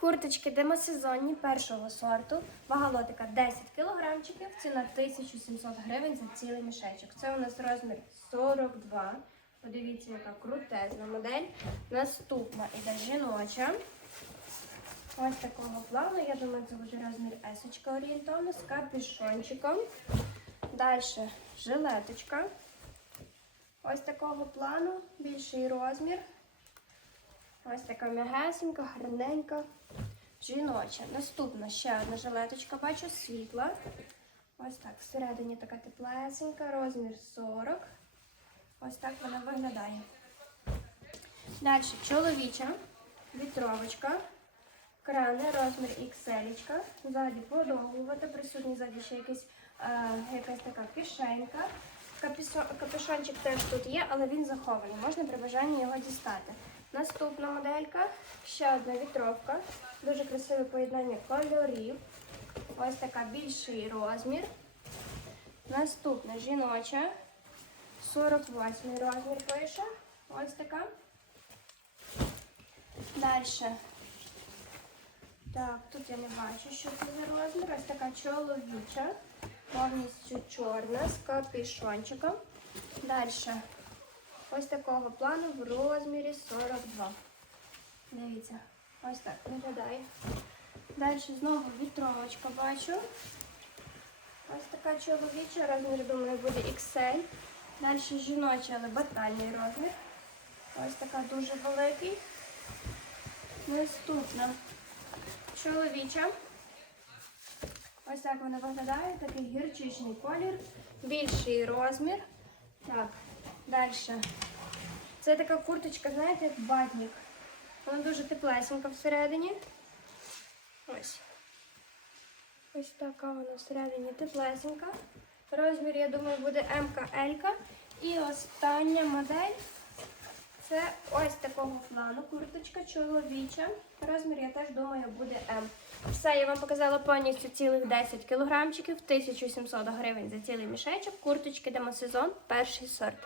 Курточки демосезонні першого сорту. Вага лотика 10 кілограмчиків. Ціна 1700 гривень за цілий мішечок. Це у нас розмір 42. Подивіться, яка крутезна модель. Наступна іде жіноча. Ось такого плану. Я думаю, це буде розмір есочка орієнтовно з капюшончиком. Далі жилеточка. Ось такого плану, більший розмір. Ось така м'ягесенька, гарненька, жіноча. Наступна ще одна жилеточка, бачу, світла. Ось так, всередині така теплесенька, розмір 40. Ось так вона виглядає. Далі чоловіча, вітровочка, крани, розмір XL. Ззаді подовгувати, присутній ззаді ще якийсь, е, якась така кишенька. Капюшончик теж тут є, але він захований. Можна при бажанні його дістати. Наступна моделька, ще одна вітровка. Дуже красиве поєднання кольорів. Ось така більший розмір. Наступна жіноча. 48 розмір пише. Ось така. Далі. Так, тут я не бачу, що це за розмір. Ось така чоловіча. Повністю чорна з капюшончиком. Далі. Ось такого плану в розмірі 42. Дивіться, ось так виглядає. Далі знову вітровочка бачу. Ось така чоловіча, розмір, думаю, буде XL. Далі жіночий, але батальний розмір. Ось така дуже великий. Наступна чоловіча. Ось так вона виглядає, такий гірчичний колір, більший розмір. Так, далі. Це така курточка, знаєте, як батник. Вона дуже теплесенька всередині. Ось. Ось така вона всередині теплесенька. Розмір, я думаю, буде МК-Л. І остання модель це ось такого плану. Курточка чоловіча. Розмір, я теж думаю, буде М. Все, я вам показала повністю цілих 10 кілограмчиків, 1700 гривень за цілий мішечок. Курточки демосезон, перший сорт.